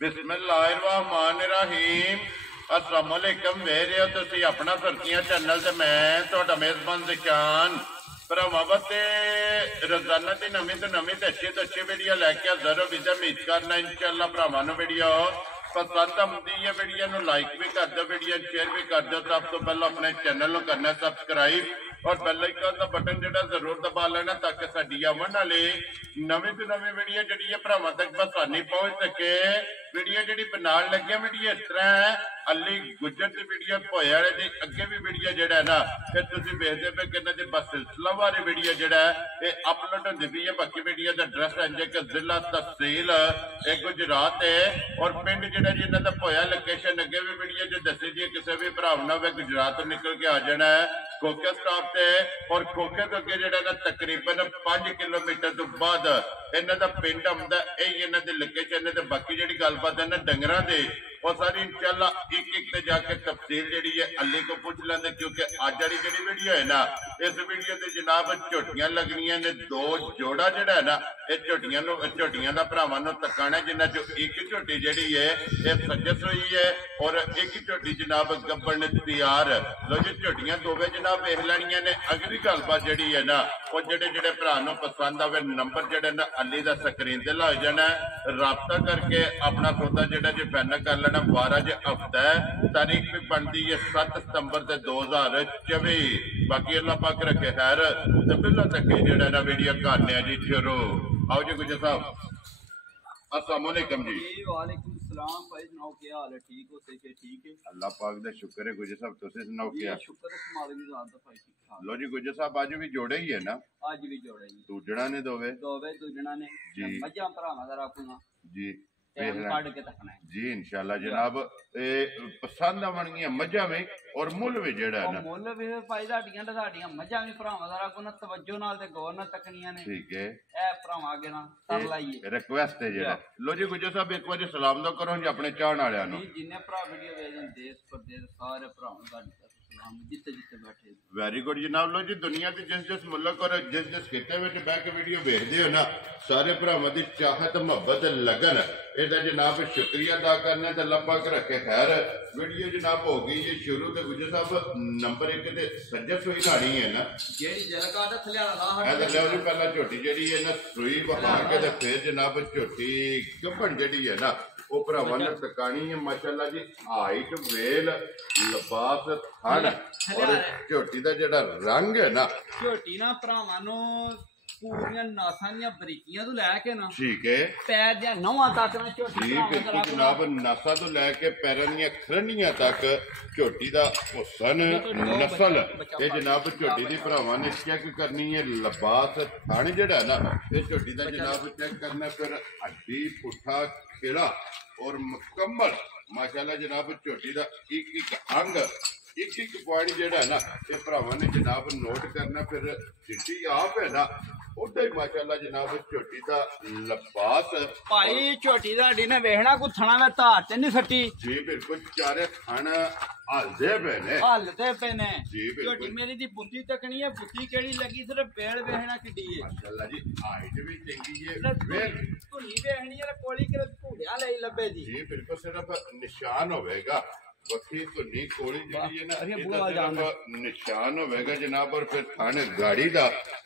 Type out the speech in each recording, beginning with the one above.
बिस्मिल्लाहिर्रहमानिर्रहीम। अस्सलाम वालेकुम। वेरे हो तुसी अपना सुर्खियां चैनल ते मैं तुहाडा मेज़बान ज़िशान भरावां वास्ते रोजाना की नवीं तो नवीं ते अच्छी वीडियो लैके हाज़र हो। विजय उम्मीद करना इंशाअल्लाह भरावां नूं वीडियो पसंद आती है। वीडियो नूं लाइक भी कर दो, वीडियो शेयर भी कर दो। सब तो पहले अपने चैनल नूं करना सबसक्राइब और बेल आइकन का बटन जो जरूर दबा लेना ताकि साडी आवन वाली नवीं तो नवीं वीडियो जी है भरावां तक आसानी पहुंच सके। वीडियो जी बनाने लगे वीडियो इस तरह है, अली गुजर की वीडियो भोए वाले की अगे भी वीडियो जो है ना ये तुम देखते पे कि इन्होंने बस सिलसिलावार वीडियो जो है ये अपलोड होती पी है। बाकी वीडियो का एड्रैस है कि जिला तहसील गुजरात है और पिंड जो इन्हों का भोया लोकेशन अगे भी वीडियो जो दसी दी किसी भी भरा ने गुजरात तो निकल के आ जाना है खोखे स्टॉप से। और खोखे तो अगे जो तकरीबन 5 किलोमीटर तो बाद इन्हों का पिंड आंदा, यही इन्हों की लोकेशन है। बाकी जी गलबात है ना डंगर की वो सारी इंशाअल्लाह एक जाके तफसील जी है अली को पूछ लेंगे क्योंकि अज वाली जी वीडियो है ना इस वीडियो से जनाब झोटियां लगनियां ने। 2 जोड़ा जोड़ा है ना ये झोटियां का भरावां नूं तकाना जिन्हां चों एक झोटी जी है ये सजस हुई है और एक झोटी जनाब गब्बन तैयार। लो जी झोटियां दोवें जनाब वेख लैनियां ने। अगली गलबात जी है ना वो जेडे भरा नूं पसंद आवे नंबर जो ना अली का स्क्रीन से लग जाना राबता करके अपना सौदा जो जी फाइनल कर लेना। 12 ज हफ्ता है, तारीख भी बनती है 7 सितंबर 2024। बाकी अल्लाह पाक रखे खैर तबिल्ला तक जो ना वीडियो करने जी शुरू। आओ जी गुजर साहब अस्सलाम वालेकुम जी। वालेकुम सलाम भाई, सुनाओ क्या हाल है? ठीक हो? सही ठीक है, अल्लाह पाक दा शुक्र है। गुजर साहब तुसी सुनाओ क्या? शुक्र है मालिक दी जात दा भाई, ठीक ठाक। लो जी गुजर साहब आज भी जोड़े ही है ना? आज भी जोड़े ही दूजड़ा ने दोवे दूजना ने जी मजा भरावां दा रखूंगा जी टाइम काट के तकना है जी इंशाल्लाह जनाब। पसंद आवणगियां मजा में और मुल भी जेड़ा है ना मुल भी भाई साडियां मजा भी भरावां दा रखूंगा तवज्जो नाल ते गौर नाल तकनियां ने। ठीक है ए भरावां अगे ना कर लाइए रिक्वेस्ट है जेड़ा। लो जी गुजर साहब एक बार सलाम दो करो जी अपने चाहण वालियां नु। जिन्ने भरा वीडियो वेखदे देश परदेश सारे भरावां दा सलाम जिथे जिथे बैठे। वेरी गुड जनाब। लो जी दुनिया के जिस मुल्क और जिस खिते में बह के वीडियो देखते हो ना सारे भरावां दी चाहत मुहब्बत लगन एदा जनाब शुक्रिया अदा करना तो अल्लाह पाक रखे खैर। वीडियो जनाब हो गई है शुरू तो गुजर साहब नंबर 1 ते सज्जस हुई लानी है ना जेडी जलका दा थलियाला ला लो जी पहला झोटी जी है ना सुई बहा के ते फिर जनाब झोटी गब्बन जी है ना वो भरावां ने तकानी है माशाअल्लाह जी। हाइट वेल लिबास थन और झोटी का जिहड़ा रंग है ना झोटी ना भरावां नूं पूरियां नासां दियां बरीकियां तो लैके ना ठीक है पैर दियां नौहां तक ना झोटी जी बिल्कुल जनाब नासा तो लैके पैरों दियां खरंडियां तक झोटी का हुसन नस्ल ये जनाब झोटी की भरावां ने चेक करनी है। लिबास थन जिहड़ा ना ये झोटी का जनाब चेक करना फिर हड्डी पुट्ठा खेड़ा और मुकम्मल माशाअल्लाह जनाब झोटी का एक अंग एक पॉइंट जेड़ा है ना ये भरावां ने जनाब नोट करना फिर चिट्टी आप है ना उदा ही माशाअल्लाह जनाब झोटी का लिबास भाई झोटी साडी ने वेखना को थणा में धार ते नहीं सट्टी जी बिल्कुल चारे थण हलदे पे ने जी बिल्कुल। झोटी मेरी दी बुद्धि तकनी है बुद्धि केड़ी लगी सिर्फ पेड़ वेखना किड्डी है माशाअल्लाह जी हाइट भी चंगी है धुनी वेखनी है कोली के घूड़िया ले लबे दी जी बिल्कुल सिर्फ निशान होवेगा वक्री तो नहीं कोड़ी जी है ना निशान होगा जनाब और फिर थाने गाड़ी का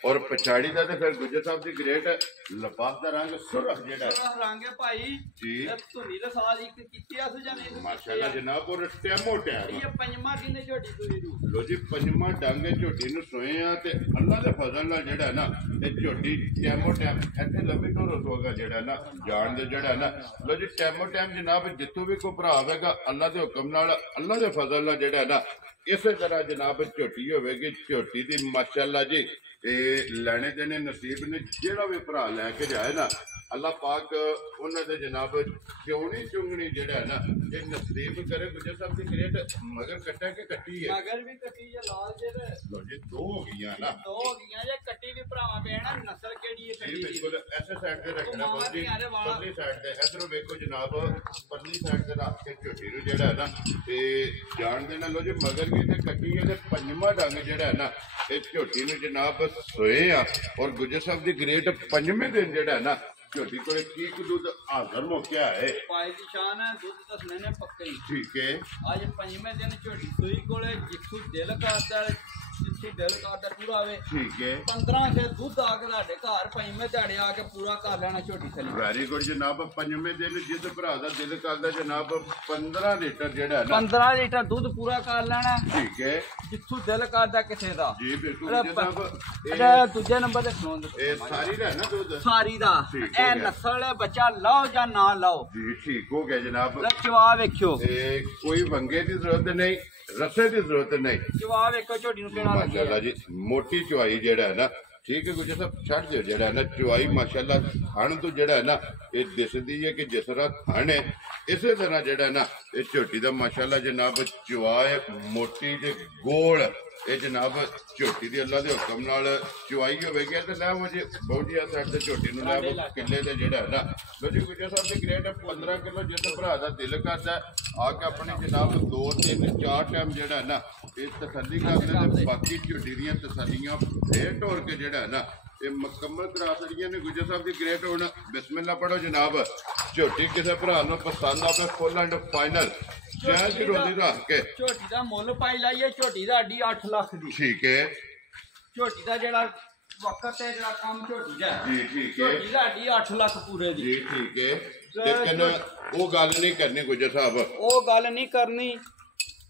और पछाड़ी का तो फिर गुजर साहब की ग्रेट लिबास का रंग सुरख जेड़ा रंग है भाई जी धुनी दा साल एक कीती अस जाने माशाअल्लाह जनाब और टैमो टैम ये पंजमा किने झोटी सुई नु लो जी पंजमा डंग झोटी नु सोए आ ते अल्लाह दे फजल नाल जेड़ा ना ये झोटी टैमो टैम इथे लंबी तो होगा जेड़ा ना जान दे जेड़ा ना लो जी टैमो टैम जनाब जितों भी कोई भरा आवेगा अल्लाह दे हुक्म नाल अल्लाह के फजल नाल जेड़ा ना इस तरह जनाब झोटी होगी। झोटी की माशाअल्लाह जी लैने देने नसीब ने जेड़ा भी भरा लैके जाए ना अल्लाह पाक उन्होंने जनाब चौनी चुंगनी जेड़ा है ना ये नसीब करे। गुजर साहब की ग्रेट मगर कट्टा के कट्टी है मगर भी कट्टी है लाल जे लो जी 2 हो गई ना 2 हो गई जे कट्टी भी भरावां वेना नस्ल केड़ी है जी बिल्कुल ऐसे साइड पे रखना जी परली साइड पे इधरों देखो जनाब परली साइड पे रख के झोटी नु जेड़ा है ना ते जान देना लो जी मगर भी ते कट्टी है ते पंजवा डंग जेड़ा है ना ये झोटी नु जनाब सोए आ और गुजर साहब की ग्रेट पंजवें दिन जेड़ा है ना ਝੋਟੀ ਕੋਲੇ ਕੀ ਕੁ ਦੁੱਧ ਹਾਜ਼ਰ ਮੁੱਕਿਆ ਹੈ? ਪਾਈ ਦੀ ਸ਼ਾਨ ਹੈ, ਦੁੱਧ ਦੱਸਣੇ ਨੇ ਪੱਕੇ ਹੀ। ਠੀਕ ਹੈ। ਅੱਜ ਪੰਜਵੇਂ ਦਿਨ ਝੋਟੀ ਸੂਈ ਕੋਲੇ ਜਿੱਥੋਂ ਦਿਲ ਕਰਦਾ ਜਿੱਥੇ ਦਿਲ ਕਰਦਾ ਪੂਰਾ ਆਵੇ। ਠੀਕ ਹੈ। 15 ਸੇ ਦੁੱਧ ਆ ਕੇ ਤੁਹਾਡੇ ਘਰ ਪੰਜਵੇਂ ਦਿਹਾੜੇ ਆ ਕੇ ਪੂਰਾ ਕਰ ਲੈਣਾ ਝੋਟੀ ਥੱਲੇ। ਵੈਰੀ ਗੁੱਡ ਜਨਾਬ। ਪੰਜਵੇਂ ਦਿਨ ਜਿਸ ਭਰਾ ਦਾ ਦਿਲ ਕਰਦਾ ਜਨਾਬ 15 ਲੀਟਰ ਜਿਹੜਾ ਹੈ ਨਾ 15 ਲੀਟਰ ਦੁੱਧ ਪੂਰਾ ਕਰ ਲੈਣਾ। ਠੀਕ ਹੈ। ਜਿੱਥੋਂ ਦਿਲ ਕਰਦਾ ਕਿਸੇ ਦਾ। ਜੀ ਬਿਲਕੁਲ ਜੀ ਸਾਹਿਬ। ਇਹ ਦੂਜੇ ਨੰਬਰ ਤੇ ਸੁਣੋ, ਇਹ ਸਾਰੀ ਦਾ ਨਾ ਦੁੱਧ ਸਾਰੀ ਦਾ ਇਹ ਨਸਲ ਹੈ, ਬੱਚਾ ਲਾਓ ਜਾਂ ਨਾ ਲਾਓ। ਜੀ ਠੀਕ ਹੋ ਗਿਆ ਜਨਾਬ। ਜਵਾਬ ਵੇਖਿਓ, ਇਹ ਕੋਈ ਵੰਗੇ ਦੀ ਜ਼ਰੂਰਤ ਨਹੀਂ, ਰਸੇ ਦੀ ਜ਼ਰੂਰਤ ਨਹੀਂ। ਜਵਾਬ ਵੇਖੋ ਝੋਟੀ ਨੂੰ ਕਿਹੜਾ ਲੱਗਿਆ। ਮਾਸ਼ਾਅੱਲਾ ਜੀ ਮੋਟੀ ਚੁਆਈ ਜਿਹੜਾ ਹੈ ਨਾ, ਠੀਕ ਹੈ ਗੁੱਜਰ ਸਾਹਿਬ ਛੱਡ ਦਿਓ ਜਿਹੜਾ ਹੈ ਨਾ ਚੁਆਈ ਮਾਸ਼ਾਅੱਲਾ ਥਣ ਤੋਂ ਜਿਹੜਾ ਹੈ ਨਾ ਇਹ ਦਿਸਦੀ ਹੈ ਕਿ ਜਿਸ ਤਰ੍ਹਾਂ ਥਣ ਹੈ ਇਸੇ ਤਰ੍ਹਾਂ ਜਿਹੜਾ ਹੈ ਨਾ ਇਹ ਝੋਟੀ ਦਾ ਮਾਸ਼ਾਅੱਲਾ ਜਨਾਬ ਚੁਆਏ ਮੋਟੀ ਤੇ ਗੋਲ। ਇਹ ਜਨਾਬ ਝੋਟੀ ਦੀ ਅੱਲਾ ਦੇ ਹੁਕਮ ਨਾਲ ਚੁਆਈ ਹੋਵੇਗੀ ਤੇ ਨਾ ਮੁਝੇ ਬਹੁਤੀਆ ਸਾਈਡ ਤੇ ਝੋਟੀ ਨੂੰ ਨਾ ਕਿੱਲੇ ਤੇ ਜਿਹੜਾ ਹੈ ਨਾ ਲੋ ਜੀ ਗੁੱਜਰ ਸਾਹਿਬ ਦੀ ਗ੍ਰੇਡ 15 ਕਿਲੋ ਜਿਸ ਭਰਾ ਦਾ ਦਿਲ ਕਰਦਾ ਆ ਕੇ ਆਪਣੀ ਜਨਾਬ 2 3 4 ਟਾਈਮ ਜਿਹੜਾ ਹੈ ਨਾ ਇਹ ਤਸੱਲੀ ਕਰਦੇ ਤੇ ਬਾਕੀ ਝੋਟੀ ਦੀਆਂ ਤਸੱਲੀਆਂ ਫੇਰ ਢੋਰ ਕੇ ਜਿਹੜਾ ਹੈ ਨਾ ਇਹ ਮੁਕੰਮਲ ਕਰਾ ਸਕਦੀਆਂ ਨੇ। ਗੁੱਜਰ ਸਾਹਿਬ ਦੀ ਗ੍ਰੇਡ ਹੁਣ ਬਿਸਮਿਲ੍ਲਾ ਪੜੋ ਜਨਾਬ। ਝੋਟੀ ਕਿਸੇ ਭਰਾ ਨੂੰ ਪਸੰਦ ਆਵੇ ਫੁੱਲ ਐਂਡ ਫਾਈਨਲ ਜਾਇਜ਼ ਰੋਲੀ ਰੱਖ ਕੇ ਝੋਟੀ ਦਾ ਮੁੱਲ ਪਾਈ ਲਾਈਏ। ਝੋਟੀ ਦਾ ਅੱਡੀ 8 ਲੱਖ ਦੀ। ਠੀਕ ਹੈ। ਝੋਟੀ ਦਾ ਜਿਹੜਾ ਵਕਤ ਹੈ ਜਿਹੜਾ ਕੰਮ ਝੋਟੀ ਦਾ ਜੀ ਠੀਕ ਹੈ। ਝੋਟੀ ਦਾ ਅੱਡੀ 8 ਲੱਖ ਪੂਰੇ ਦੀ। ਜੀ ਠੀਕ ਹੈ। ਲੇਕਿਨ ਉਹ ਗੱਲ ਨਹੀਂ ਕਰਨੀ ਗੁੱਜਰ ਸਾਹਿਬ, ਉਹ ਗੱਲ ਨਹੀਂ ਕਰਨੀ।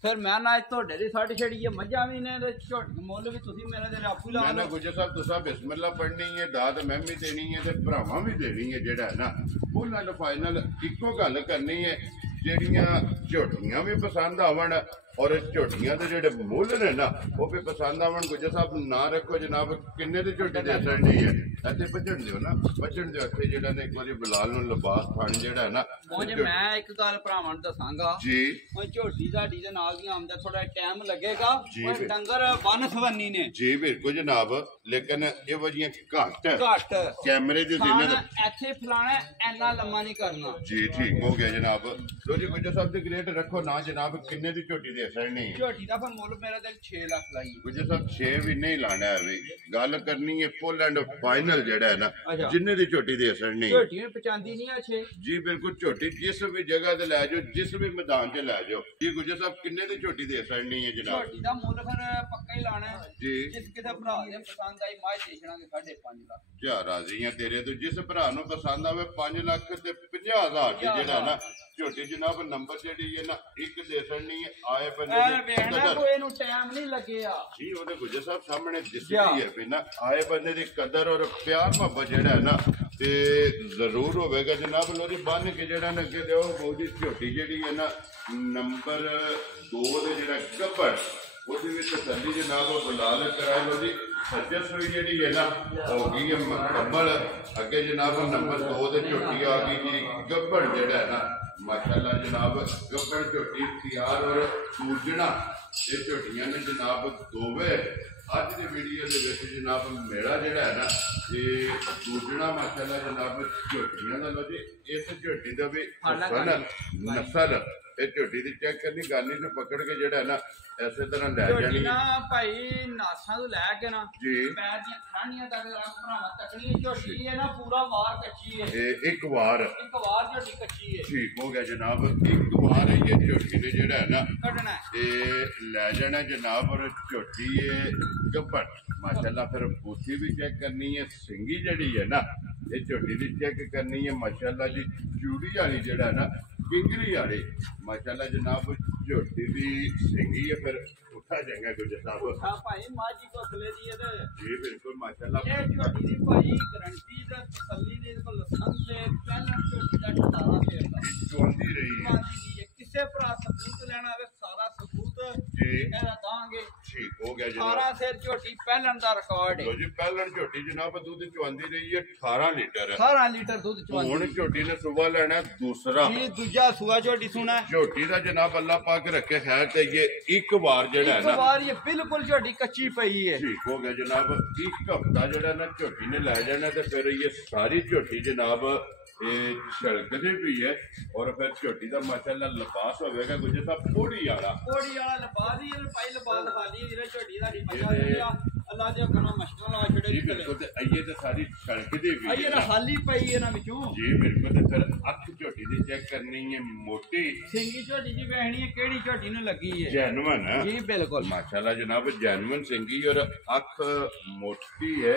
ਫਿਰ ਮੈਂ ਨਾ ਤੁਹਾਡੇ ਦੀ ਸਾਡੀ ਛੜੀ ਮੱਝਾਂ ਵੀ ਨੇ ਤੇ ਝੋਟੀ ਮੁੱਲ ਵੀ ਤੁਸੀਂ ਮੇਰੇ ਦੇ ਆਪੂ ਲਾ ਮੈਂ ਨਾ ਲਓ। ਗੁੱਜਰ ਸਾਹਿਬ ਤੁਸੀਂ ਬਿਸਮਿਲ੍ਲਾ ਪੜ੍ਹਨੀ ਹੈ, ਦਾਤ ਮੈਂ ਵੀ ਦੇਣੀ ਹੈ ਤੇ ਭਰਾਵਾਂ ਵੀ ਦੇਣੀ ਹੈ ਜਿਹੜਾ ਹੈ ਨਾ ਫੁੱਲ ਐਂਡ ਫਾਈਨਲ ਇੱਕੋ ਗੱਲ ਕਰਨੀ ਹੈ। ਜਿਹੜੀਆਂ ਝੋਟੀਆਂ ਵੀ ਪਸੰਦ ਆਵਣ ਔਰ ਝੋਟੀਆਂ ਦੇ ਜਿਹੜੇ ਮੁੱਲ ਨੇ ਨਾ ਉਹ ਵੀ ਪਸੰਦ ਆਵਣ। ਗੁੱਜਰ ਸਾਹਿਬ ਨਾ ਰੱਖੋ ਜਨਾਬ ਕਿੰਨੇ ਦੀ ਝੋਟੀ ਦੇ ਅਸਰ ਨਹੀਂ ਹੈ ਇੱਥੇ ਬਚਣ ਦਿਓ ਨਾ, ਬਚਣ ਦਿਓ ਇੱਥੇ ਜਿਹੜਾ ਨੇ ਇੱਕ ਵਾਰੀ ਬਲਾਲ ਨੂੰ ਲਿਬਾਸ ਥਣ ਜਿਹੜਾ ਹੈ ਨਾ ਉਹ ਜੇ ਮੈਂ ਇੱਕ ਗੱਲ ਭਰਾਵਾਂ ਨੂੰ ਦੱਸਾਂਗਾ ਜੀ ਉਹ ਝੋਟੀ ਸਾਡੀ ਦੇ ਨਾਲ ਦੀ ਆਮਦਾ ਥੋੜਾ ਟਾਈਮ ਲੱਗੇਗਾ। ਜੀ ਉਹ ਡੰਗਰ ਬਨਸਵੰਨੀ ਨੇ ਜੀ ਬਿਲਕੁਲ ਜਨਾਬ। ਲੇਕਿਨ ਇਹ ਵਜੀਆਂ ਘੱਟ ਘੱਟ ਕੈਮਰੇ ਦੀ ਜ਼ਿੰਮੇਵਾਰੀ ਇੱਥੇ ਫਲਾਣਾ ਐਨਾ ਲੰਮਾ ਨਹੀਂ ਕਰਨਾ। ਜੀ ਠੀਕ ਹੋ ਗਿਆ ਜਨਾਬ। ਲੋ ਜੀ ਗੁੱਜਰ ਸਾਹਿਬ ਦੀ ਗ੍ਰੇਡ ਰੱਖੋ ਨਾ ਜਨਾਬ ਕਿੰਨੇ ਦੀ ਝੋਟੀ ਦੇ ਅਸਰ ਨਹੀਂ ਹੈ। ਝੋਟੀ ਦਾ ਫਿਰ ਮੁੱਲ ਮੇਰਾ ਤੇ 6 ਲੱਖ ਲਾਈ। ਗੁੱਜਰ ਸਾਹਿਬ 6 ਵੀ ਨਹੀਂ ਲਾਣਾ ਹੈ ਵੀ ਗੱਲ ਕਰਨੀ ਹੈ ਫੁੱਲ ਐਂਡ ਫਾਈਨਲ ਜਿਹੜਾ ਹੈ ਨਾ ਅੱਛਾ। ਜਿੰਨੇ ਦੀ ਝੋਟੀ ਦੇ ਅਸਰ ਨਹੀਂ। ਝੋਟੀ ਨੂੰ ਪਚਾਂਦੀ ਨਹੀਂ ਆ 6 ਜੀ ਬਿਲਕੁਲ ਝੋਟੀ ਜਿਸ ਵੀ ਜਗ੍ਹਾ ਤੇ ਲੈ ਜਾਓ ਜਿਸ ਵੀ ਮੈਦਾਨ 'ਚ ਲੈ ਜਾਓ ਜੀ ਗੁੱਜਰ ਸਾਹਿਬ ਕਿੰਨੇ ਦੀ ਝੋਟੀ ਦੇ ਅਸਰ ਨਹੀਂ ਹੈ ਜਨਾਬ। ਝੋਟੀ ਦਾ ਮੁੱਲ ਫਿਰ ਪੱਕਾ ਹੀ ਲਾਣਾ ਹੈ। ਜੀ ਜਿਸ ਕਿਸੇ ਭਰਾ ਦੇ ਪਸੰਦ ਆਈ ਮਾਝ ਦੇਖਣਾਗੇ 5.5 ਲੱਖ। ਜਾ ਰਾਜ਼ੀ ਆ ਤੇਰੇ ਤੋਂ ਜਿਸ ਭਰਾ ਨੂੰ ਪਸੰਦ ਆਵੇ 5 ਲੱਖ ਤੇ 50,000 ਦੀ ਜਿਹੜਾ ਨਾ ਝੋਟੀ ਜਨਾਬ ਨੰਬਰ ਜਿਹੜੀ ਹੈ ਨਾ ਇੱਕ ਦੇ ਨਹੀਂ ਆਏ ਬੰਦੇ ਵੇਖਣਾ ਕੋਈ ਇਹਨੂੰ ਟਾਈਮ ਨਹੀਂ ਲੱਗਿਆ ਜੀ ਉਹਦੇ ਗੁੱਜਰ ਸਾਹਿਬ ਸਾਹਮਣੇ ਦਿਸਦੀ ਹੈ ਵੀ ਨਾ ਆਏ ਬੰਦੇ ਦੀ ਕਦਰ ਔਰ ਪਿਆਰ ਮੁਹੱਬਤ ਜਿਹੜਾ ਹੈ ਨਾ ਤੇ ਜ਼ਰੂਰ ਹੋਵੇਗਾ ਜਨਾਬ। ਲੋ ਜੀ ਬੰਨ ਕੇ ਜਿਹੜਾ ਨਾ ਅੱਗੇ ਦਿਓ ਬਹੁਤੀ ਝੋਟੀ ਜਿਹੜੀ ਹੈ ਨਾ ਨੰਬਰ 2 ਦੇ ਜਿਹੜਾ ਗੱਬੜ ਉਹਦੇ ਵਿੱਚ ਤਸੱਲੀ ਜਨਾਬ ਬੁਲਾਲ ਕਰਾਏ। ਲੋ ਜੀ ਸੱਜੇ ਸੋਈ ਜਿਹੜੀ ਹੈ ਨਾ ਹੋ ਗਈ ਹੈ ਮੁਕੰਮਲ। ਅੱਗੇ ਜਨਾਬ ਨੰਬਰ 2 ਦੇ ਝੋਟੀ ਆ ਗਈ ਜੀ ਗੱਬੜ ਜਿਹੜਾ ਹੈ ਨਾ ਮਾਸ਼ਾਅੱਲਾ ਜਨਾਬ ਗੱਬੜ ਝੋਟੀ ਤਿਆਰ ਔਰ ਸੂਜਣਾ ਇਹ ਝੋਟੀਆਂ ਨੇ ਜਨਾਬ ਦੋਵੇਂ ਅੱਜ ਦੀ ਵੀਡੀਓ ਦੇ ਵਿੱਚ ਜਨਾਬ ਮੇਰਾ ਜਿਹੜਾ ਹੈ ਨਾ ਇਹ ਸੂਜਣਾ ਮਾਸ਼ਾਅੱਲਾ ਜਨਾਬ ਝੋਟੀਆਂ ਦਾ ਲੋ ਜੀ ਇਸ ਝੋਟੀ ਦਾ ਵੀ ਨਸਲ ਇਹ ਝੋਟੀ ਦੀ ਚੈੱਕ ਕਰਨੀ ਗਾਨੀ ਨੂੰ ਪਕੜ ਕੇ ਜਿਹੜਾ ਹੈ ਨਾ ਇਸੇ ਤਰ੍ਹਾਂ ਲੈ ਜਾਣੀ ਨਾ ਭਾਈ ਨਾਸਾਂ ਤੋਂ ਲੈ ਕੇ ਨਾ ਜੀ ਪੈਰ ਦੀਆਂ ਖਾਣੀਆਂ ਤੱਕ ਭਰਾਵਾਂ ਤੱਕਣੀ ਝੋਟੀ ਹੈ ਨਾ ਪੂਰਾ ਵਾਰ ਕੱਚੀ ਹੈ। ਇਹ ਇੱਕ ਵਾਰ ਝੋਟੀ ਕੱਚੀ ਹੈ। ਠੀਕ ਹੋ ਗਿਆ ਜਨਾਬ ਇੱਕ ਵਾਰ ਇਹ ਝੋਟੀ ਨੇ ਜਿਹੜਾ ਹੈ ਨਾ ਕੱਢਣਾ ਇਹ ਲੈ ਜਾਣਾ ਜਨਾਬ ਔਰ ਝੋਟੀ ਇਹ ਗੱਬੜ ਮਾਸ਼ਾਅੱਲਾ ਫਿਰ ਬੂਥੀ ਵੀ ਚੈੱਕ ਕਰਨੀ ਹੈ ਸਿੰਗੀ ਜਿਹੜੀ ਹੈ ਨਾ ਇਹ ਝੋਟੀ ਦੀ ਚੈੱਕ ਕਰਨੀ ਹੈ ਮਾਸ਼ਾਅੱਲਾ ਜੀ ਚੂੜੀ ਵਾਲੀ ਜਿਹੜਾ ਨਾ ਕਿੰਗਰੀ ਵਾਲੀ ਮਾਸ਼ਾਅੱਲਾ ਜਨਾਬ ਝੋਟੀ ਦੀ ਸਿੰਗੀ ਹੈ ਫਿਰ ਉੱਠਾ ਜਾਏਗਾ ਗੁੱਜਰ ਸਾਹਿਬ। ਹਾਂ ਭਾਈ ਮਾਜੀ ਕੋਸਲੇ ਦੀ ਹੈ ਤੇ ਜੀ ਬਿਲਕੁਲ ਮਾਸ਼ਾਅੱਲਾ ਇਹ ਝੋਟੀ ਦੀ ਭਾਈ ਗਰੰਟੀ ਦਾ ਤਸੱਲੀ ਦੇ ਕੋਲ ਲਸਣ ਤੇ ਪਹਿਲਾਂ ਝੋਟੀ ਦਾ 18 ਫੇਰ ਦਾ ਚੋਂਦੀ ਰਹੀ ਹੈ ਕਿਸੇ ਭਰਾ ਸਬੂਤ ਲੈਣਾ ਹੋਵੇ ਸਾਰਾ ਸਬੂਤ ਜੀ ਇਹਦਾ ਦਾਂਗੇ। ਠੀਕ ਹੋ ਗਿਆ ਜਨਾਬ। 18 ਸਿਰ ਝੋਟੀ ਪਹਿਲਣ ਦਾ ਰਿਕਾਰਡ ਹੈ। ਲੋ ਜੀ ਪਹਿਲਣ ਝੋਟੀ ਜਨਾਬ ਦੁੱਧ ਚਵਾਉਂਦੀ ਰਹੀ ਹੈ 18 ਲੀਟਰ 18 ਲੀਟਰ ਦੁੱਧ ਚਵਾਉਂਦੀ। ਹੁਣ ਝੋਟੀ ਨੇ ਸੁਬਾ ਲੈਣਾ ਦੂਸਰਾ ਜੀ ਦੂਜਾ ਸੂਆ ਝੋਟੀ ਸੁਣਾ ਝੋਟੀ ਦਾ ਜਨਾਬ ਅੱਲਾ ਪਾਕ ਰੱਖੇ ਖੈਰ ਤੇ ਇਹ ਇੱਕ ਵਾਰ ਜਿਹੜਾ ਹੈ ਇੱਕ ਨਾ ਵਾਰ ਇਹ ਬਿਲਕੁਲ ਝੋਟੀ ਕੱਚੀ ਪਈ ਹੈ। ਠੀਕ ਹੋ ਗਿਆ ਜਨਾਬ ਇੱਕ ਹਫਤਾ ਜਿਹੜਾ ਨਾ ਝੋਟੀ ਨੇ ਲੈ ਜਾਣਾ ਤੇ ਫਿਰ ਇਹ ਸਾਰੀ ਝੋਟੀ ਜਨਾਬ ਇਹ ਛਲਕਦੇ ਵੀ ਹੈ ਔਰ ਫਿਰ ਝੋਟੀ ਦਾ ਮਾਸ਼ਾਅੱਲਾ ਲਿਬਾਸ ਹੋਵੇਗਾ ਗੁੱਜਰ ਸਾਹਿਬ ਕੋੜੀ ਵਾਲਾ ਲਬਾ ਦੀ ਭਾਈ ਲਬਾ ਦਿਖਾ ਦੀ ਜਿਹੜੇ ਝੋਟੀ ਦਾ ਨਹੀਂ ਪਤਾ ਅੱਲਾ ਦੇ ਹੁਕਮ ਨਾਲ ਮਸ਼ਕਲ ਲਾ ਛੜੇ ਜੀ ਬਿਲਕੁਲ ਤੇ ਅਈਏ ਤੇ ਸਾਰੀ ਸੜਕ ਦੀ ਵੀ ਇਹ ਨਾ ਖਾਲੀ ਪਈ ਇਹਨਾਂ ਵਿੱਚੋਂ ਜੀ ਬਿਲਕੁਲ ਤੇ ਫਿਰ ਅੱਖ ਝੋਟੀ ਦੀ ਚੈੱਕ ਕਰਨੀ ਹੈ ਮੋਟੀ ਸਿੰਗੀ ਝੋਟੀ ਜੀ ਵੇਖਣੀ ਹੈ ਕਿਹੜੀ ਝੋਟੀ ਨੂੰ ਲੱਗੀ ਹੈ ਜੈਨੂਨ ਜੀ ਬਿਲकुल माशाल्लाह जनाब जैनुअन सिंगी और अख मोटी है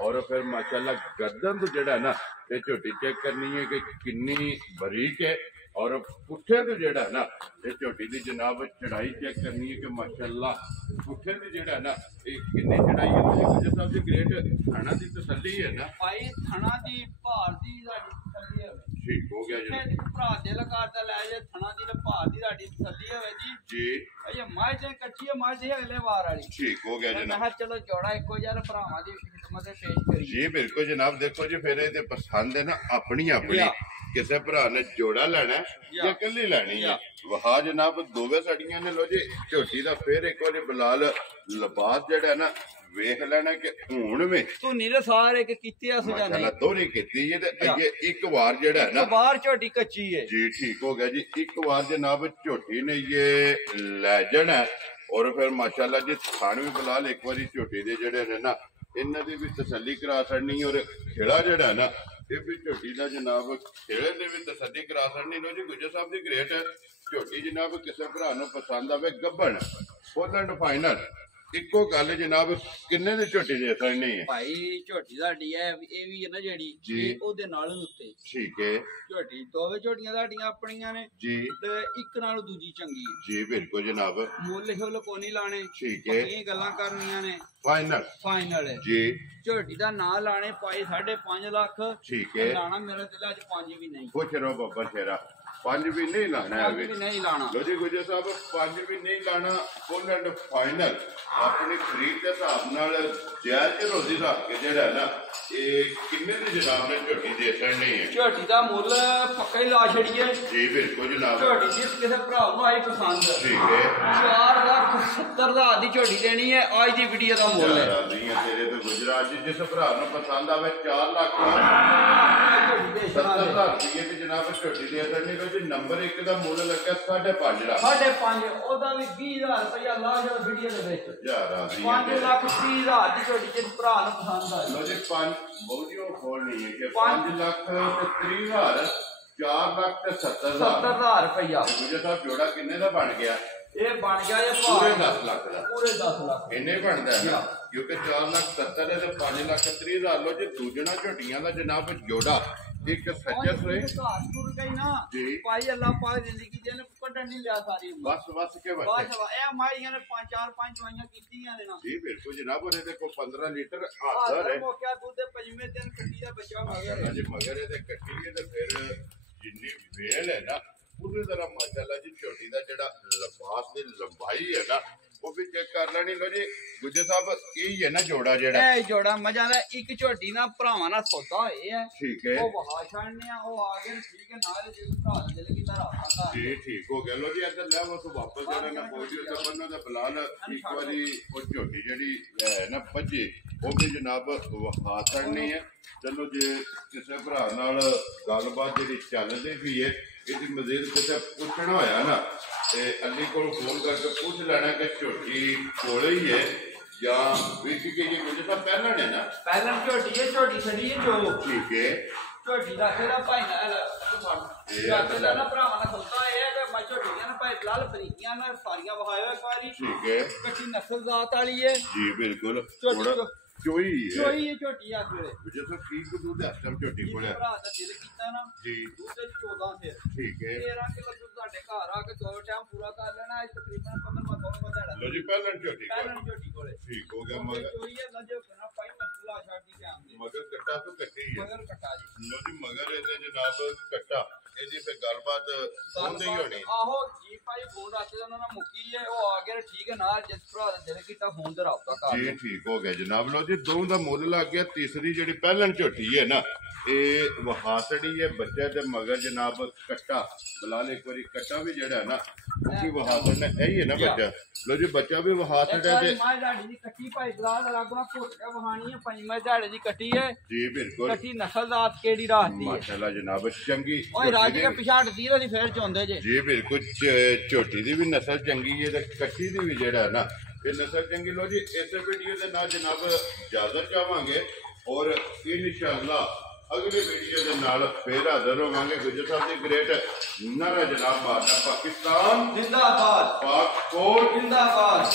और फिर माशाल्लाह गर्दन तो जड़ा ना ये झोटी चेक करनी है कि कितनी बारीक है और पुट्ठे तो जड़ा ना ये झोटी की जनाब चढ़ाई चेक करनी है कि माशाल्लाह पुट्ठे तो जड़ा ना ये कितनी चढ़ाई है मुझे साहब जी ग्रेट थाना की तसल्ली है ना भाई थाना दी भार दी साडी तसल्ली होवे ठीक हो गया जनाब ਇਹ ਭਰਾ ਦਿਲ ਕਰਦਾ ਲੈ ਜੇ ਥਣਾ ਦੀ ਤੇ ਭਾਰ ਦੀ ਸਾਡੀ ਤਸੱਲੀ ਹੋਵੇ ਜੀ जी ਇਹ ਮਾਝ ਤੇ ਕੱਚੀ ਹੈ ਮਾਝ ਦੀ ਅਗਲੇ ਵਾਰ ਵਾਲੀ ठीक हो गया ਮੈਂ जनाब ਕਿਹਾ ਚਲੋ ਜੋੜਾ ਇੱਕੋ ਜਿਹਾ ਤੇ ਭਰਾਵਾਂ ਦੀ ਖਿਦਮਤ ਤੇ ਪੇਸ਼ ਕਰੀਏ ਜੀ ਬਿਲਕੁਲ ਜਨਾਬ ਦੇਖੋ ਜੀ ਫਿਰ ਇਹ ਤੇ ਪਸੰਦ ਹੈ ਨਾ ਆਪਣੀ ਆਪਣੀ ਕਿਸੇ ਭਰਾ ਨੇ ਜੋੜਾ ਲੈਣਾ ਜਾਂ ਇਕੱਲੀ ਲੈਣੀ ਹੈ ਵਹਾ ਜਨਾਬ ਦੋਵੇਂ ਸਾਡੀਆਂ ਨੇ ਲੋ ਜੀ ਝੋਟੀ ਦਾ ਫਿਰ ਇੱਕ ਵਾਰੀ ਬਲਾਲ ਲਿਬਾਸ ਜਿਹੜਾ ਨਾ ਵੇਖ ਲੈਣਾ ਕਿ ਹੁਣ ਵੀ ਤੂੰ ਨੀਰੇ ਸਾਰੇ ਕਿ ਕੀਤੀ ਆ ਸੁਝਾ ਮਾਸ਼ਾਅੱਲਾ ਨਹੀਂ ਦੋਹਰੀ ਕੀਤੀ ਹੈ ਤੇ ਅੱਗੇ ਇੱਕ ਵਾਰ ਜਿਹੜਾ ਹੈ ਨਾ ਬਾਹਰ ਝੋਟੀ ਕੱਚੀ ਹੈ जी ठीक हो गया जी एक बार जनाब झोटी ने ये ले जाना और फिर माशाल्लाह जी थान भी बिलाल एक बार झोटी दे जड़े ने ना इन्हां दी भी तसल्ली करा छड़नी और खेड़ा जड़ा है ना ये भी झोटी दा जनाब खेड़े ने भी तसल्ली करा छड़नी लो जी गुजर साहब दी ग्रेट झोटी जनाब किसी भरा नूं पसंद आवे गब्बन फुल एंड फाइनल ਇੱਕੋ ਗੱਲ ਜਨਾਬ ਕਿੰਨੇ ਦੀ ਝੋਟੀ ਦੇ ਛੜਨੀ ਹੈ ਭਾਈ ਝੋਟੀ ਸਾਡੀ ਹੈ ਇਹ ਵੀ ਹੈ ਨਾ ਜਿਹੜੀ ਜੀ। ਇਹ ਉਹਦੇ ਨਾਲ ਉੱਤੇ ठीक है ਝੋਟੀ ਦੋਵੇਂ ਝੋਟੀਆਂ ਸਾਡੀਆਂ ਆਪਣੀਆਂ ਨੇ जी ਤੇ ਇੱਕ ਨਾਲੋਂ ਦੂਜੀ ਚੰਗੀ ਹੈ जी बिल्कुल जनाब ਮੁੱਲ ਹੁੱਲ ਕੋ ਨਹੀਂ ਲਾਣੇ ठीक है ਇਹ ਗੱਲਾਂ ਕਰਨੀਆਂ ਨੇ फाइनल ਫਾਈਨਲ ਹੈ जी ਝੋਟੀ ਦਾ ਨਾਂ ਲਾਣੇ ਪਾਈ 5.5 ਲੱਖ ठीक है ਲਾਣਾ ਮੇਰੇ ਦਿਲ ਅੱਜ 5 ਵੀ ਨਹੀਂ खुश रहो बाबा शेरा पांच भी नहीं लाना है ਪੰਜ अभी ਵੀ ਨਹੀਂ ਲਾਣਾ लो जी गुजर साहब पांच भी नहीं लाना फुल एंड फाइनल अपनी खरीद के हिसाब नाल जायज रोजी रख के जेड़ा है ना ये किन्ने दी जनाब ने झोटी दे छड़नी है ਝੋਟੀ ਦਾ ਮੁੱਲ ਪੱਕਾ ਹੀ ਲਾ ਛੜੀਏ जी बिल्कुल जनाब ਝੋਟੀ ਜਿਸ ਕਿਸੇ ਭਰਾ ਨੂੰ ਆਈ ਪਸੰਦ ठीक है 4,70,000 ਦੀ ਝੋਟੀ ਦੇਣੀ ਹੈ ਅੱਜ ਦੀ ਵੀਡੀਓ ਦਾ ਮੁੱਲ ਹੈ तेरे पे गुजरात जी जिस भरा ਨੂੰ पसंद आवे 4 ਲੱਖ ਝੋਟੀ ਦੇ ਛੜਾ 70,000 ਰੁਪਏ ਤੇ ਜਨਾਬ ਝੋਟੀ ਦੇ ਛੜਨੀ ਲੋ ਜੀ ਨੰਬਰ 1 ਦਾ ਮੁੱਲ ਲੱਗਾ 5.5 ਲੱਖ 5.5 ਉਹਦਾ ਵੀ 20,000 ਰੁਪਇਆ ਲਾ ਜਾ ਵੀਡੀਓ ਦੇ ਵਿੱਚ ਯਾਰ ਆਦੀ 5,30,000 ਦੀ ਝੋਟੀ ਜਿਸ ਭਰਾ ਨੂੰ ਪਸੰਦ ਆਈ ਲੋ ਜੀ 5 ਬਹੁਤੀਓ ਖੋਲ ਨਹੀਂ ਹੈ ਕਿ 5 ਲੱਖ ਤੇ 30,000 4 ਲੱਖ ਤੇ 70,000 70,000 ਰੁਪਇਆ ਗੁਜਰ ਸਾਹਿਬ ਜੋੜਾ ਕਿੰਨੇ ਦਾ ਬਣ ਗਿਆ ਇਹ ਬਣ ਗਿਆ ਇਹ ਪੂਰੇ ਭਾਅ 10 ਲੱਖ ਦਾ ਪੂਰੇ 10 ਲੱਖ ਇੰਨੇ ਬਣਦਾ ਹੈ ਨਾ ਕਿਉਂਕਿ 4 ਲੱਖ 70 ਹੈ ਤੇ 5 ਲੱਖ 30,000 ਲੋ ਜੀ ਦੂਜਣਾ ਝੋਟੀਆਂ ਦਾ ਜਨਾਬ ਜੋੜਾ ਇੱਕ ਸੱਜਾ ਸੋਏ ਘਾਸਪੁਰ ਗਈ ਨਾ ਜੀ ਭਾਈ ਅੱਲਾਹ ਪਾਕ ਜ਼ਿੰਦਗੀ ਦੇ ਨੇ ਕੱਢਣ ਨਹੀਂ ਲਿਆ ਸਾਰੀ ਬਸ ਬਸ ਕੇ ਬੱਚੇ ਬਾਸ਼ ਇਹ ਮਾਈਆਂ ਨੇ 5 ਦਵਾਈਆਂ ਕੀਤੀਆਂ ਨੇ ਨਾ ਜੀ ਬਿਲਕੁਲ ਜਨਾਬ ਉਹਦੇ ਤੇ ਕੋ 15 ਲੀਟਰ ਆਹ ਹਾਜ਼ਰ ਹੈ ਮੌਕਿਆ ਦੁੱਧ ਦੇ ਪੰਜਵੇਂ ਦਿਨ ਕੱਟੀ ਦਾ ਬੱਚਾ ਮਗਰ ਹੈ। ਜੀ ਮਗਰ ਇਹਦੇ ਕੱਟੀ ਹੈ ਤੇ ਫਿਰ ਜਿੰਨੀ ਵੇਲ ਹੈ ਨਾ ਉਹਦੇ ਤਰ੍ਹਾਂ ਮਾਸ਼ਾਅੱਲਾ ਜੀ ਝੋਟੀ ਦਾ ਜਿਹੜਾ ਲਿਬਾਸ ਦੀ ਲੰਬਾਈ ਹੈ ਨਾ ਉਹ ਵੀ ਚੈੱਕ ਕਰ ਲੈਣੀ ਲੋ ਜੀ ਗੁੱਜਰ ਸਾਹਿਬ ਇਹ ਹੀ ਹੈ ਨਾ ਜੋੜਾ ਜਿਹੜਾ ਇਹ ਜੋੜਾ ਮਜ਼ਾ ਦਾ ਇੱਕ ਝੋਟੀ ਨਾਲ ਭਰਾਵਾਂ ਨਾਲ ਸੌਦਾ ਹੋਏ ਆ ਠੀਕ ਹੈ ਉਹ ਵਹਾ ਛਾਣਨੇ ਆ ਉਹ ਆ ਗਏ ਠੀਕ ਹੈ ਨਾਲ ਜੇ ਭਰਾ ਦੇ ਦਿਲ ਕੀ ਤਰ੍ਹਾਂ ਆਉਂਦਾ ਜੀ ਠੀਕ ਹੋ ਗਿਆ ਲੋ ਜੀ ਇੱਧਰ ਲੈ ਵਸੋ ਵਾਪਸ ਜਿਹੜਾ ਨਾ ਪਹੁੰਚਿਓ ਤੇ ਬੰਨੋ ਦਾ ਬਲਾਲ ਇੱਕ ਵਾਰੀ ਉਹ ਝੋਟੀ ਜਿਹੜੀ ਹੈ ਨਾ ਭੱਜੇ ਉਹ ਵੀ ਜਨਾਬ ਵਖਾ ਛੜਨੀ ਹੈ ਚਲੋ ਜੇ ਕਿਸੇ ਭਰਾ ਨਾਲ ਗੱਲਬਾਤ ਜਿਹੜੀ ਚੱਲਦੀ ਵੀ ਹੈ ਇਹਦੀ ਮਜ਼ੀਦ ਕਿਤੇ ਪੁੱਛਣਾ ਹੋਇਆ ਨਾ ਤੇ ਅੱਲੀ ਕੋਲ ਫੋਨ ਕਰਕੇ ਪੁੱਛ ਲੈਣਾ ਕਿ ਝੋਟੀ ਕੋਲੇ ਹੀ ਹੈ ਜਾਂ ਵਿੱਚ ਕੇ ਜੀ ਮੁਝੇ ਤਾਂ ਪਹਿਲਾਂ ਨੇ ਨਾ ਪਹਿਲਾਂ ਝੋਟੀ ਹੈ ਝੋਟੀ ਛੜੀ ਹੈ ਜੋ ਠੀਕ ਹੈ ਝੋਟੀ ਦਾ ਕਿਹੜਾ ਭਾਈ ਨਾਲ ਇਹ ਨਾ ਭਰਾਵਾਂ ਨਾਲ ਸੌਦਾ ਇਹ ਹੈ ਕਿ ਮੈਂ ਝੋਟੀਆਂ ਨਾਲ ਭਾਈ ਲਾਲ ਫਰੀਕੀਆਂ ਨਾਲ ਸਾਰੀਆਂ ਵਹਾਇਓ ਇੱਕ ਵਾਰੀ ਠੀਕ ਹੈ ਕੱਟੀ ਨਸਲ ਜ਼ਾਤ ਵਾਲੀ ਹੈ ਜੀ ਬਿਲਕੁਲ ਝੋਟੀ ਚੋਈ ਹੈ ਚੋਈ ਹੈ ਝੋਟੀ ਆ ਕੋਲੇ ਮੁਝੇ ਤਾਂ ਕੀ ਕੁ ਦੁੱਧ ਹੈ ਸਭ ਝੋਟੀ ਕੋਲੇ ਭਰਾ ਦਾ ਦਿਲ ਕੀਤਾ ਨਾ ਜੀ ਦੁੱਧ 14 ਫਿਰ ਠੀਕ ਹੈ 13 ਕਿਲੋ ਦੁੱਧ ਤੁਹਾਡੇ ਘਰ ਆ ਕੇ ਦੋ ਟਾਈਮ ਪੂਰਾ ਕਰ ਲੈਣਾ ਅੱਜ ਤਕਰੀਬਨ 15ਵਾਂ ਦੋਨੋਂ ਵਧਾੜਾ ਲੋ ਜੀ ਪਹਿਲਾਂ ਝੋਟੀ ਕੋਲੇ ਪਹਿਲਾਂ ਝੋਟੀ ਕੋਲੇ ਠੀਕ ਹੋ ਗਿਆ ਮਗਰ ਚੋਈ ਹੈ ਲੱਜੋ ਨਾ ਭਾਈ ਮਸਲਾ ਛੱਡੀ ਤੇ ਆਉਂਦੇ ਮਗਰ ਕੱਟਾ ਤੋਂ ਕੱਟੀ ਹੈ ਮਗਰ ਕਟਾ ਜੀ ਲੋ ਜੀ ਮਗਰ ਇਹਦੇ ਜਨਾਬ ਕੱਟਾ ਇਹਦੀ ਫੇ ਗੱਲਬਾਤ ਹੁੰਦੀ ਹੋਣੀ ਆਹੋ ਜੀ ਭਾਈ ਫੋਨ ਰੱਖਦੇ ਉਹਨਾਂ ਨਾਲ ਮੁੱਕੀ ਹੈ ਉਹ ਆ ਗਿਆ ਠੀਕ ਹੈ ਨਾਲ ਜਿਸ ਭਰਾ ਦਾ ਦਿਲ ਕੀਤਾ ਫੋਨ ਤੇ ਰਾਬਤਾ ਕਰ ਜੀ ਠੀਕ ਹੋ ਗਿਆ ਜਨਾਬ ਲੋ ਜੀ ਦੋ ਦਾ ਮੁੱਲ ਲੱਗ ਗਿਆ ਤੀਸਰੀ ਜਿਹੜੀ ਪਹਿਲਣ ਝੋਟੀ ਹੈ ਨਾ ਇਹ ਵਹਾਸੜੀ ਹੈ ਬੱਚੇ ਦੇ ਮਗਰ ਜਨਾਬ ਕੱਟਾ ਬਲਾਲ ਇੱਕ ਵਾਰੀ ਕੱਟਾ ਵੀ ਜਿਹੜਾ ਨਾ ਉਹ ਵੀ ਵਹਾਸੜ ਨੇ ਇਹੀ ਹੈ ਨਾ ਬੱਚਾ ਲੋ ਜੀ ਬੱਚਾ ਵੀ ਵਹਾਸੜ ਹੈ ਤੇ ਮਾਂ ਦਾੜੀ ਦੀ ਕੱਟੀ ਭਾਈ ਬਲਾਲ ਰਾਗਣਾ ਘੁੱਟ ਕੇ ਵਹਾਣੀ ਹੈ ਪੰਜਵੇਂ ਝਾੜੇ ਦੀ ਕੱਟੀ ਹੈ ਜੀ ਬਿਲਕੁਲ ਕੱਟੀ ਨਸਲ ਦਾਤ ਕਿਹੜੀ ਰਾਤ ਦੀ ਹੈ ਮਾਸ਼ਾਅੱਲਾ ਜਨਾਬ ਚੰਗੀ ਓਏ ਰਾਜੀ ਕੇ ਪਿਛਾੜ ਦੀ ਉਹਦੀ ਫੇਰ ਚੋਂਦੇ ਜੇ ਜੀ ਬਿਲਕੁਲ ਝੋਟੀ ਦੀ ਵੀ ਨਸਲ ਚੰਗੀ ਹੈ ਤੇ ਕੱਟੀ ਦੀ ਵੀ ਜਿਹੜਾ ਨਾ ਇਹ ਨਸਲ ਚੰਗੀ ਲੋ ਜੀ। ਇਸੇ ਵੀਡੀਓ ਦੇ ਨਾਲ ਜਨਾਬ ਇਜਾਜ਼ਤ ਚਾਹਾਂਗੇ ਔਰ ਇਨਸ਼ਾਅੱਲਾ ਅਗਲੀ ਵੀਡੀਓ ਦੇ ਨਾਲ ਫੇਰ ਹਾਜ਼ਰ ਹੋਵਾਂਗੇ। ਗੁਜਰ ਸਾਹਿਬ ਦੀ ਗ੍ਰੇਟ ਨਾਰਾ ਜਨਾਬ ਮਾਰਨਾ ਪਾਕਿਸਤਾਨ ਜਿੰਦਾਬਾਦ, ਪਾਕ ਕੋਟ ਜਿੰਦਾਬਾਦ।